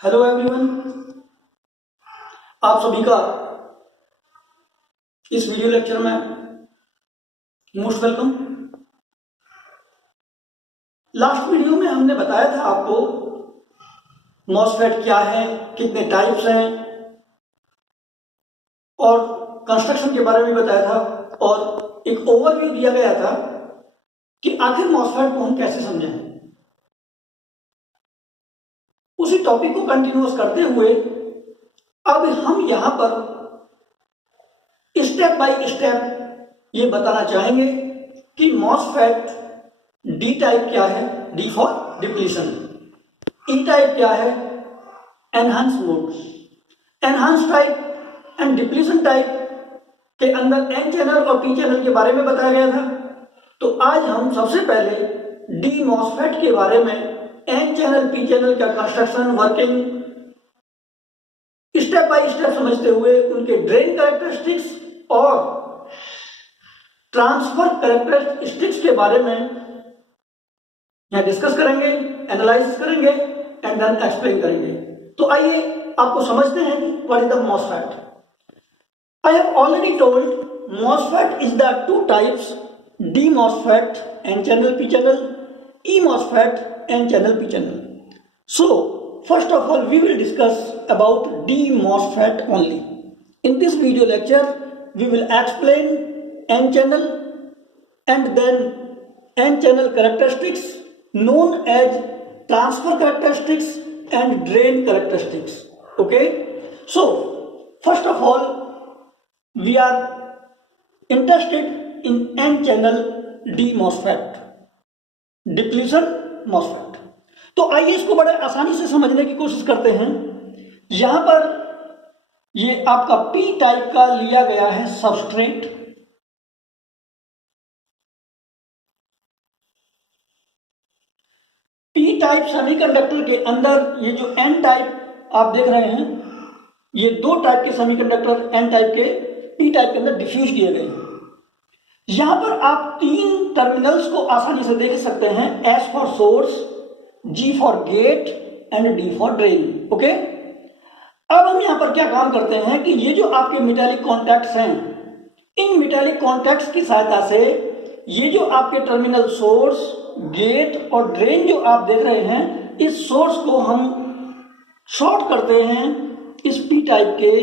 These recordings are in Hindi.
हेलो एवरीवन, आप सभी का इस वीडियो लेक्चर में मोस्ट वेलकम। लास्ट वीडियो में हमने बताया था आपको मॉसफेट क्या है, कितने टाइप्स हैं और कंस्ट्रक्शन के बारे में बताया था और एक ओवरव्यू दिया गया था कि आखिर मॉसफेट को हम कैसे समझें। उसी टॉपिक को कंटिन्यूअस करते हुए अब हम यहां पर स्टेप बाय स्टेप ये बताना चाहेंगे कि मॉसफेट डी टाइप क्या है, D for depletion, E type क्या है, enhance mode, enhance type and depletion type के अंदर एन चैनल और पी चैनल के बारे में बताया गया था। तो आज हम सबसे पहले डी मॉसफेट के बारे में एन चैनल पी चैनल का construction, working step by step समझते हुए उनके ड्रेन कैरेक्टरिस्टिक्स और ट्रांसफर कैरेक्टरिस्टिक्स के बारे में यहां डिस्कस करेंगे, एनालाइज करेंगे एंड देन एक्सप्लेन करेंगे। तो आइए आपको समझते हैं what is the MOSFET. I have already told MOSFET is the two types, D MOSFET N channel P channel, E MOSFET N channel P channel. So first of all we will discuss about D MOSFET only. In this video lecture we will explain N channel and then N channel characteristics known as transfer characteristics and drain characteristics. Okay, so first of all we are interested in N channel D MOSFET, depletion MOSFET। तो आइए इसको बड़े आसानी से समझने की कोशिश करते हैं। यहां पर ये आपका पी टाइप का लिया गया है सबस्ट्रेट, पी टाइप सेमीकंडक्टर के अंदर ये जो एन टाइप आप देख रहे हैं, ये दो टाइप के सेमीकंडक्टर एन टाइप के पी टाइप के अंदर डिफ्यूज किए गए। यहां पर आप तीन टर्मिनल्स को आसानी से देख सकते हैं, S for source, G for gate and D for drain. Okay, अब हम यहां पर क्या काम करते हैं कि ये जो आपके मेटालिक कॉन्टैक्ट्स हैं, इन मेटालिक कॉन्टैक्ट्स की सहायता से ये जो आपके टर्मिनल सोर्स, गेट और ड्रेन जो आप देख रहे हैं, इस सोर्स को हम शॉर्ट करते हैं इस पी टाइप के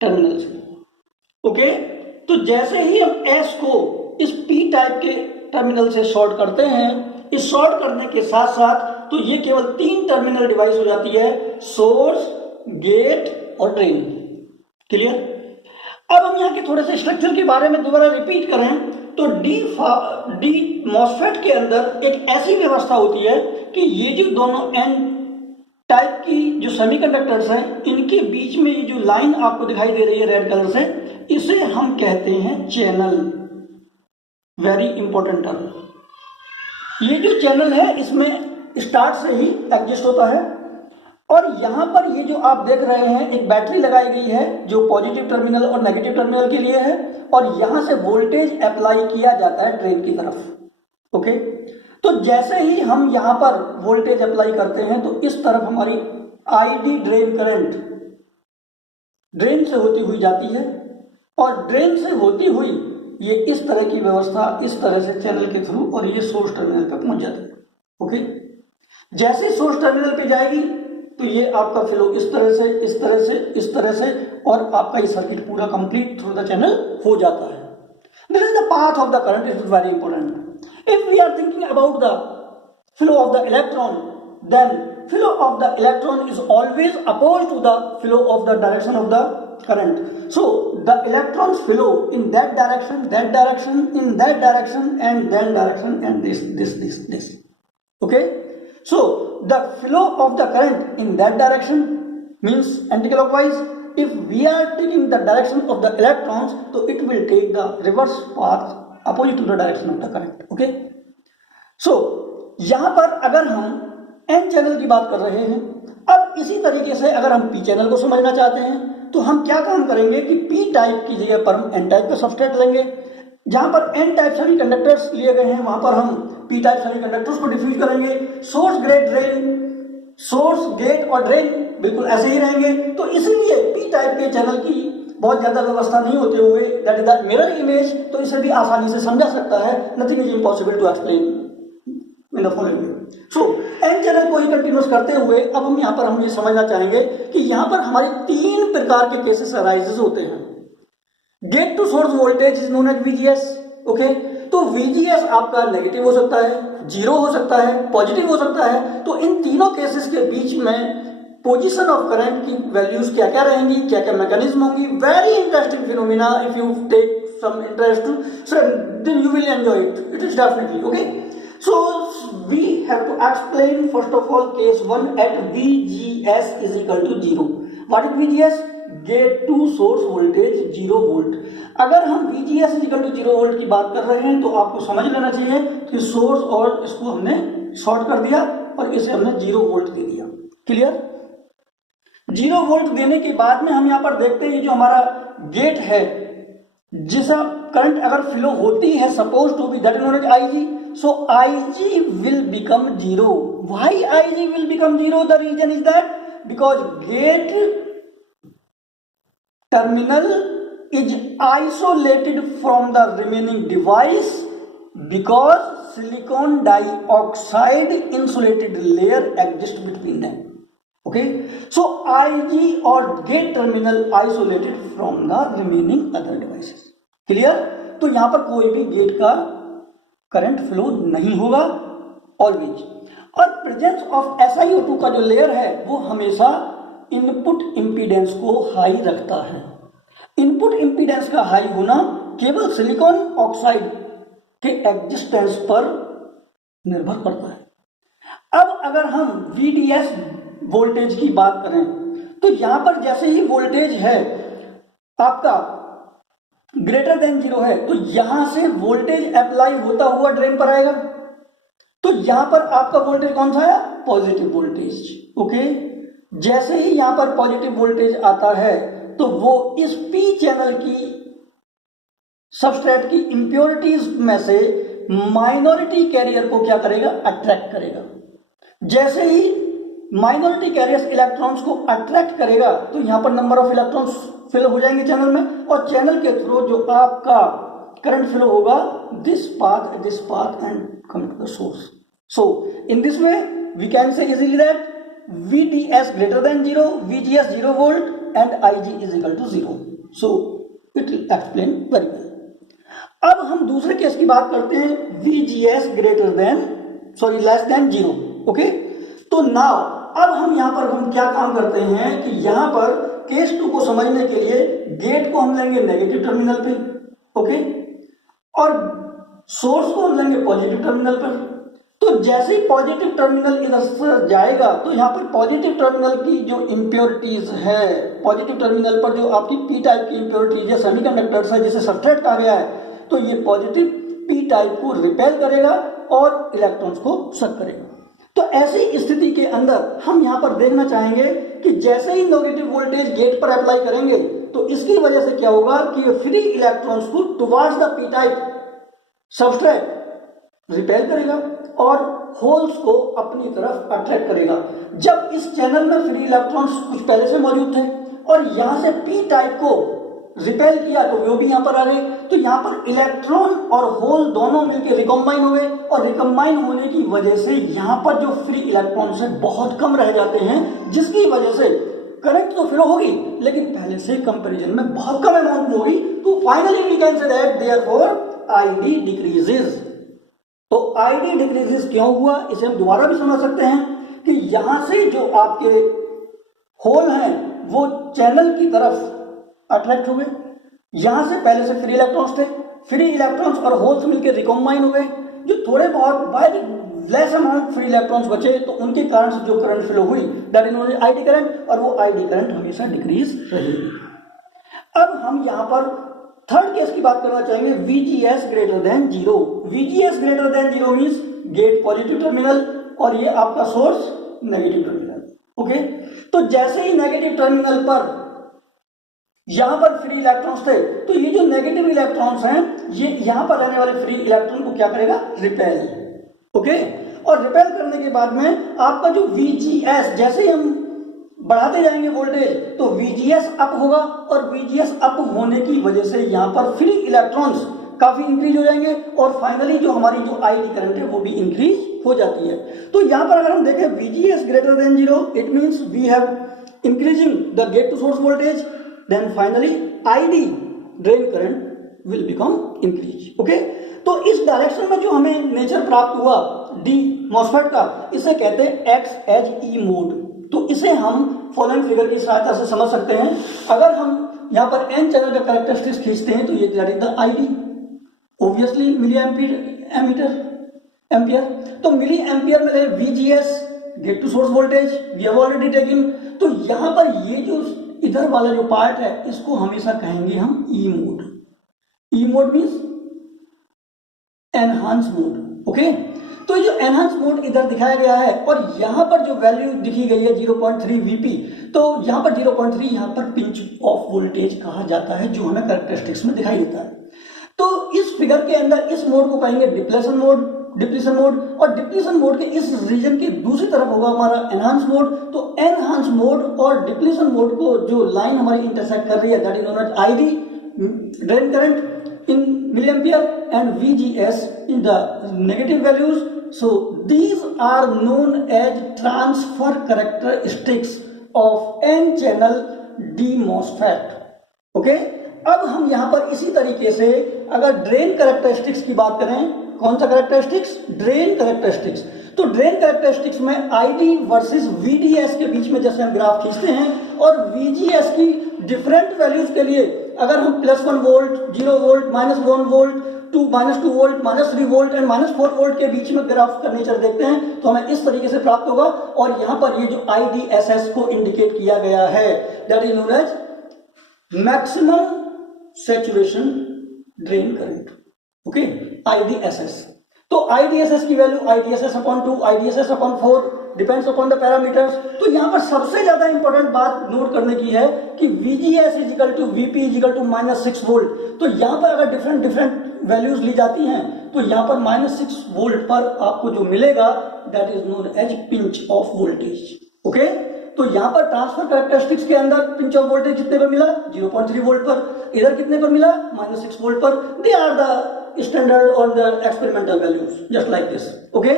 टर्मिनल से। ओके, तो जैसे ही हम S को इस पी टाइप के टर्मिनल से शॉर्ट करते हैं, इस शॉर्ट करने के साथ साथ तो ये केवल तीन टर्मिनल डिवाइस हो जाती है, सोर्स, गेट और ड्रेन। क्लियर? अब हम यहाँ के थोड़े से स्ट्रक्चर के बारे में दोबारा रिपीट करें तो डी मॉसफेट के अंदर एक ऐसी व्यवस्था होती है कि ये जो दोनों एन टाइप की जो सेमीकंडक्टर्स हैं, इनके बीच में ये जो लाइन आपको दिखाई दे रही है रेड कलर से, इसे हम कहते हैं चैनल। Very important term. ये जो चैनल है इसमें स्टार्ट से ही एग्जिस्ट होता है और यहां पर ये जो आप देख रहे हैं एक बैटरी लगाई गई है जो पॉजिटिव टर्मिनल और नेगेटिव टर्मिनल के लिए है और यहां से वोल्टेज अप्लाई किया जाता है ड्रेन की तरफ। ओके, तो जैसे ही हम यहां पर वोल्टेज अप्लाई करते हैं तो इस तरफ हमारी आईडी ड्रेन करंट ड्रेन से होती हुई जाती है और ड्रेन से होती हुई ये इस तरह की व्यवस्था इस तरह से चैनल के थ्रू और ये सोर्स टर्मिनल पे पहुंच जाती है। ओके, जैसे सोर्स टर्मिनल पे जाएगी तो ये आपका फ्लो इस तरह से इस तरह से इस तरह से और आपका ये सर्किट पूरा कंप्लीट थ्रू द चैनल हो जाता है। This is the path of the current, it is very important. If we are thinking about the flow of the electron, then flow of the electron is always opposed to the flow of the direction of the current. So the electrons flow in that direction, in that direction, and that direction, and this. Okay. So the flow of the current in that direction means anticlockwise. If we are taking the direction of the electrons, so it will take the reverse path opposite to the direction of the current. Okay. So यहाँ पर अगर हम एन चैनल की बात कर रहे हैं, अब इसी तरीके से अगर हम पी चैनल को समझना चाहते हैं तो हम क्या काम करेंगे कि पी टाइप की जगह पर हम एन टाइप का सबस्ट्रेट लेंगे। जहां पर एन टाइप सेमीकंडक्टर्स लिए गए हैं वहां पर हम पी टाइप सेमीकंडक्टर्स को डिफ्यूज करेंगे। Source, gate, drain source, gate और ड्रेन बिल्कुल ऐसे ही रहेंगे। तो इसलिए पी टाइप के चैनल की बहुत ज्यादा व्यवस्था नहीं होते हुए that is the mirror image, तो इसे भी आसानी से समझा सकता है। Nothing is impossible to explain in the following way. So N channel को ही कंटिन्यूस करते हुए अब हम यहाँ पर हम ये समझना चाहेंगे कि यहाँ पर हमारे 3 प्रकार के केसेस अराइजेस होते हैं। Gate to source voltage is known as VGS। Okay, तो VGS आपका नेगेटिव हो सकता है, जीरो हो सकता है, पॉजिटिव हो सकता है। तो इन तीनों केसेस के बीच में पोजीशन ऑफ करंट की वैल्यूज क्या क्या रहेंगी, क्या क्या मैकेनिज्म होंगी। Very interesting phenomena, if you take some interest so then you will enjoy it, it is definitely okay. So we have to explain first of all case 1 at VGS is equal to 0. What is VGS? Gate to source voltage 0 volt. अगर हम VGS is equal to 0 volt की बात कर रहे हैं तो आपको समझ लेना चाहिए कि सोर्स और इसको हमने शॉर्ट कर दिया और इसे हमने 0 वोल्ट दे दिया। क्लियर? 0 वोल्ट देने के बाद में हम यहाँ पर देखते हैं जो हमारा गेट है जिसका करंट अगर फ्लो होती है suppose to be that is known as IG. So IG will become 0. Why IG will become 0? The reason is that because gate terminal is isolated from the remaining device because silicon dioxide insulated layer exists between them. Okay, so IG or gate terminal isolated from the remaining other devices. Clear? तो यहां पर कोई भी गेट का करंट फ्लो नहीं होगा ऑलवेज। और प्रेजेंस ऑफ SiO2 का जो लेयर है वो हमेशा इनपुट इंपीडेंस को हाई रखता है। इनपुट इंपीडेंस का हाई होना केवल सिलिकॉन ऑक्साइड के एग्जिस्टेंस पर निर्भर करता है। अब अगर हम VDS वोल्टेज की बात करें तो यहां पर जैसे ही वोल्टेज है आपका ग्रेटर देन 0 है तो यहां से वोल्टेज अप्लाई होता हुआ ड्रेन पर आएगा। तो यहां पर आपका वोल्टेज कौन सा आया? Positive voltage. ओके, जैसे ही यहां पर पॉजिटिव वोल्टेज आता है तो वो इस पी चैनल की सबस्ट्रेट की इंप्योरिटीज में से माइनॉरिटी कैरियर को क्या करेगा? अट्रैक्ट करेगा। जैसे ही माइनॉरिटी कैरियर्स इलेक्ट्रॉन्स को अट्रैक्ट करेगा तो यहां पर नंबर ऑफ इलेक्ट्रॉन्स फिल हो जाएंगे चैनल में और चैनल के थ्रू जो आपका करंट फ्लो होगा this path and come to the source. So in this way we can say easily that VDS greater than 0, VGS 0 volt and IG is equal to 0. So it will explain very well. अब हम दूसरे केस की बात करते हैं VGS less than 0. ओके, तो नाउ अब हम यहां पर हम क्या काम करते हैं कि यहां पर केस 2 को समझने के लिए गेट को हम लेंगे नेगेटिव टर्मिनल पे, ओके, और सोर्स को हम लेंगे पॉजिटिव टर्मिनल पर। तो जैसे ही पॉजिटिव टर्मिनल इधर से जाएगा तो यहाँ पर पॉजिटिव टर्मिनल की जो इंप्योरिटीज है, पॉजिटिव टर्मिनल पर जो आपकी पी टाइप की इंप्योरिटीज है, सेमीकंडक्टर्स है जिसे सबस्ट्रेट कहा गया है, तो ये पॉजिटिव पी टाइप को रिपेल करेगा और इलेक्ट्रॉन्स को सक करेगा। तो ऐसी स्थिति के अंदर हम यहाँ पर देखना चाहेंगे कि जैसे ही नेगेटिव वोल्टेज गेट पर अप्लाई करेंगे तो इसकी वजह से क्या होगा कि फ्री इलेक्ट्रॉन्स को towards the P type substrate repel करेगा और होल्स को अपनी तरफ अट्रैक्ट करेगा। जब इस चैनल में फ्री इलेक्ट्रॉन्स कुछ पहले से मौजूद थे और यहां से पी टाइप को रिपेल किया तो वो भी यहां पर आ गए, तो यहां पर इलेक्ट्रॉन और होल दोनों मिलकर रिकम्बाइन हो गए और रिकम्बाइन होने की वजह से यहां पर जो फ्री इलेक्ट्रॉन्स है बहुत कम रह जाते हैं, जिसकी वजह से करंट तो फ्लो होगी लेकिन पहले से कंपैरिजन में बहुत कम अमाउंट में होगी। तो finally we can say that therefore ID decreases. तो आईडी डिक्रीजेस क्यों हुआ इसे हम दोबारा भी समझ सकते हैं कि यहां से जो आपके होल हैं वो चैनल की तरफ अट्रैक्ट हो गए, यहां से पहले से फ्री इलेक्ट्रॉन्स थे, फ्री इलेक्ट्रॉन्स और होल्स मिलकर रिकम्बाइन हो गए, जो थोड़े बहुत by less amount free electrons बचे तो उनके कारण से जो करंट फ्लो हुई दैट इज आईडी करंट, और वो आईडी करंट हमेशा डिक्रीज रहेगी। अब हम यहां पर थर्ड केस की बात करना चाहेंगे VGS greater than 0। VGS greater than 0 means gate positive terminal और ये आपका सोर्स नेगेटिव टर्मिनल। ओके, तो जैसे ही नेगेटिव टर्मिनल पर यहां पर फ्री इलेक्ट्रॉन्स थे तो ये जो नेगेटिव इलेक्ट्रॉन्स हैं ये यहां पर रहने वाले फ्री इलेक्ट्रॉन को क्या करेगा? रिपेल। ओके, और रिपेल करने के बाद में आपका जो VGS, जैसे ही हम बढ़ाते जाएंगे वोल्टेज तो VGS अप होगा, और VGS अप होने की वजह से यहाँ पर फ्री इलेक्ट्रॉन्स काफी इंक्रीज हो जाएंगे, और फाइनली जो हमारी जो ID करंट है वो भी इंक्रीज हो जाती है। तो यहाँ पर अगर हम देखें VGS greater than 0, it means we have increasing the gate to source voltage, then finally ID drain current will become increase. Okay, तो इस डायरेक्शन में जो हमें नेचर प्राप्त हुआ डी मॉसफेट का, इसे कहते हैं एक्स एज ई मोड। तो इसे हम फॉलोइंग फिगर की सहायता से समझ सकते हैं। अगर हम यहाँ पर एन चैनल का कैरेक्टरिस्टिक्स खींचते हैं तो ये that is the ID, obviously milli ampere. तो मिली एम्पियर में VGS gate to source voltage we have already taken. तो यहाँ पर ये जो इधर वाला जो पार्ट है इसको हमेशा कहेंगे हम ई मोड। ई mode means enhance mode. Okay, तो जो एनहांस मोड इधर दिखाया गया है, और यहाँ पर जो वैल्यू दिखी गई है 0.3 VP, तो यहाँ पर 0.3 यहाँ पर पिंच ऑफ वोल्टेज कहा जाता है, जो हमें कैरेक्टरिस्टिक्स में दिखाई देता है। तो इस फिगर के अंदर इस मोड को कहेंगे डिप्लेशन मोड, और डिप्लीशन मोड के इस रीजन के दूसरी तरफ होगा हमारा एनहांस मोड। तो एनहांस मोड और डिप्लीशन मोड को जो लाइन हमारी इंटरसेक्ट कर रही है that is known as ID drain current in milliampere and VGS in the negative values. So these are known as transfer characteristics of n channel D MOSFET. Okay? अब हम यहाँ पर इसी तरीके से अगर ड्रेन कैरेक्टरिस्टिक्स की बात करें, कौन सा कैरेक्टरिस्टिक्स? Drain characteristics. तो ड्रेन कैरेक्टरिस्टिक्स में ID वर्सेस VDS के बीच में जैसे हम ग्राफ खींचते हैं, और VGS की डिफरेंट वैल्यूज के लिए अगर हम +1 volt, 0 volt, -1 volt, -2 volt, -3 volt and -4 volt के बीच में ग्राफ का नेचर देखते हैं तो हमें इस तरीके से प्राप्त होगा। और यहाँ पर ये जो IDSS को इंडिकेट किया गया है that is known as maximum saturation drain current. Okay, IDSS। तो IDSS की value IDSS/2, IDSS/4 depends upon the parameters. तो यहाँ पर सबसे ज्यादा इंपॉर्टेंट बात नोट करने की है कि VGS = VP = -6 वोल्ट। तो यहाँ पर अगर डिफरेंट वैल्यूज ली जाती हैं तो यहाँ पर -6 वोल्ट पर आपको जो मिलेगा that is known as pinch off voltage. Okay, तो यहाँ पर ट्रांसफर कैरेक्टरिस्टिक्स के अंदर पिंच ऑफ वोल्टेज कितने पर मिला? 0.3 वोल्ट पर। इधर कितने पर मिला? -6 वोल्ट पर। दे आर द स्टैंडर्ड और the experimental values just like this. Okay,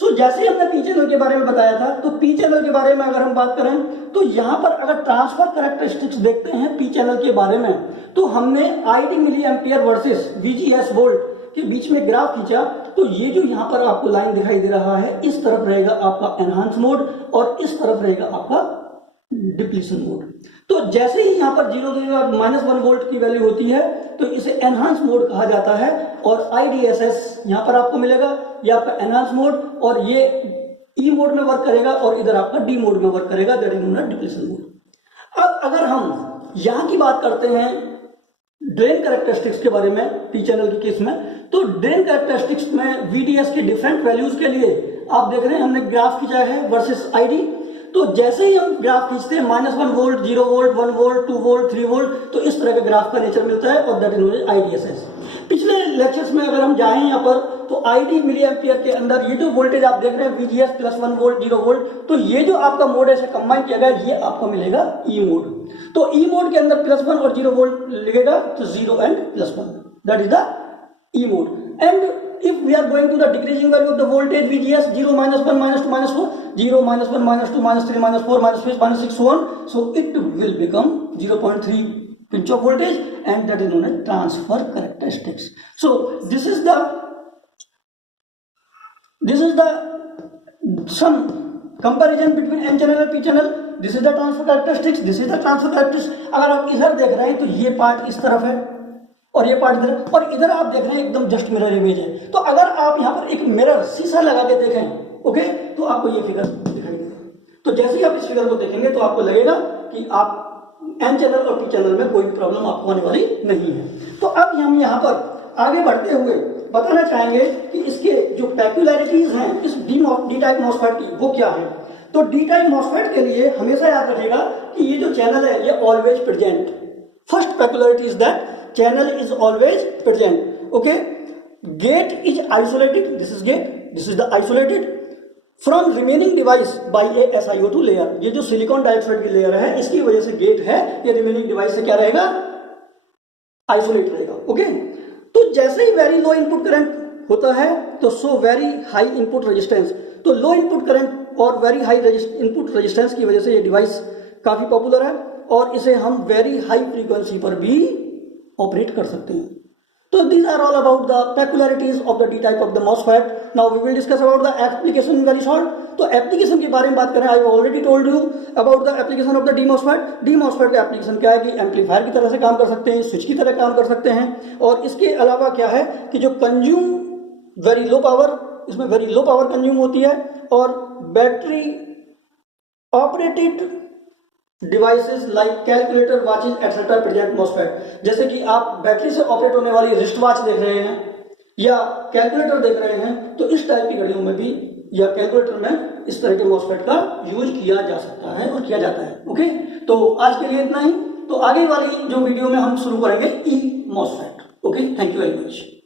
so जैसे हमने पी चैनल के बारे में बताया था, तो पी चैनल के बारे में अगर हम बात करें तो यहाँ पर अगर ट्रांसफर कैरेक्टरिस्टिक्स देखते हैं पी चैनल के बारे में, तो हमने ID milli ampere versus VGS volt के बीच में ग्राफ खींचा। तो ये जो यहाँ पर आपको लाइन दिखाई दे रहा है, इस तरफ रहेगा आपका एनहांस मोड और इस तरफ रहेगा आपका डिप्लीशन मोड। तो जैसे ही यहाँ पर 0 -1 वोल्ट की वैल्यू होती है तो इसे एनहांस मोड कहा जाता है, और IDSS यहाँ पर आपको मिलेगा, ये आपका एनहांस मोड, और ये E मोड में वर्क करेगा और इधर आपका D मोड में वर्क करेगा that is known as depletion mode. अब अगर हम यहाँ की बात करते हैं ड्रेन कैरेक्टरिस्टिक्स के बारे में पी चैनल के केस में, तो ड्रेन कैरेक्टरिस्टिक्स में VDS के डिफरेंट वैल्यूज के लिए आप देख रहे हैं हमने ग्राफ खींचा है वर्सेस ID। तो जैसे ही हम ग्राफ खींचते हैं -1 volt, 0 volt, 1 volt, 2 volt, 3 volt, तो इस तरह का ग्राफ का नेचर मिलता है और that is known as IDSS। पिछले लेक्चर्स में अगर हम जाएं यहाँ पर तो ID मिली एम्पियर के अंदर ये जो वोल्टेज आप देख रहे हैं VGS +1 वोल्ट, 0 वोल्ट, तो ये जो आपका मोड है इसे कंबाइन किया गया, ये आपको मिलेगा E मोड। तो E मोड के अंदर +1 और 0 वोल्ट लगेगा, तो 0 and +1 that is the E mode. And if we are going to the decreasing value of the voltage VGS 0 -1 -2 -4 0 -1 -2 -3 -4 -5 -6 so on, so it will become 0.3 pinch of voltage and that is known as transfer characteristics. So this is the some comparison between N channel and P channel. This is the transfer characteristics, this is the transfer characteristics। अगर आप इधर देख रहे हैं तो ये पार्ट इस तरफ है और ये पार्ट इधर, और इधर आप देख रहे हैं एकदम जस्ट मिरर इमेज है। तो अगर आप यहाँ पर एक मिरर शीशा लगा के देखें, ओके, तो आपको ये फिगर दिखाई देगा। तो जैसे ही आप इस फिगर को देखेंगे तो आपको लगेगा कि आप एन चैनल और पी चैनल में कोई भी प्रॉब्लम आपको होने वाली नहीं है। तो अब हम यहाँ पर आगे बढ़ते हुए बताना चाहेंगे कि इसके जो पेक्युलरिटीज हैं इस डी टाइप मॉसफेट की वो क्या है। तो डी टाइप मॉसफेट के लिए हमेशा याद रखेगा कि ये जो चैनल है ये always present. First peculiarity is that channel is always present. Okay, gate is isolated, this is gate, this is the isolated, from remaining device by A SiO2 layer. ये जो सिलिकॉन डाइऑक्साइड की लेयर है इसकी वजह से गेट है, ये रिमेनिंग डिवाइस से क्या रहेगा, आइसोलेट रहेगा। ओके, तो जैसे ही वेरी लो इनपुट करंट होता है तो so very high input resistance. तो लो इनपुट करंट और वेरी हाई इनपुट रेजिस्टेंस की वजह से ये डिवाइस काफी पॉपुलर है और इसे हम वेरी हाई फ्रीक्वेंसी पर भी ऑपरेट कर सकते हैं। तो these are all about the peculiarities of the D type of the MOSFET. Now we will discuss about the application very short. तो एप्लीकेशन के बारे में बात करें, I have already told you about the application of the D MOSFET. D MOSFET का एप्लीकेशन क्या है कि एम्पलीफायर की तरह से काम कर सकते हैं, स्विच की तरह काम कर सकते हैं, और इसके अलावा क्या है कि जो कंज्यूम वेरी लो पावर, इसमें वेरी लो पावर कंज्यूम होती है, और battery operated devices like calculator, watches etcetera present MOSFET। जैसे कि आप बैटरी से ऑपरेट होने वाली रिस्ट वॉच देख रहे हैं या कैलकुलेटर देख रहे हैं, तो इस टाइप की घड़ियों में भी या कैलकुलेटर में इस तरह के MOSFET का यूज किया जा सकता है और किया जाता है। ओके, तो आज के लिए इतना ही। तो आगे वाली जो वीडियो में हम शुरू करेंगे ई MOSFET। Okay, thank you very much.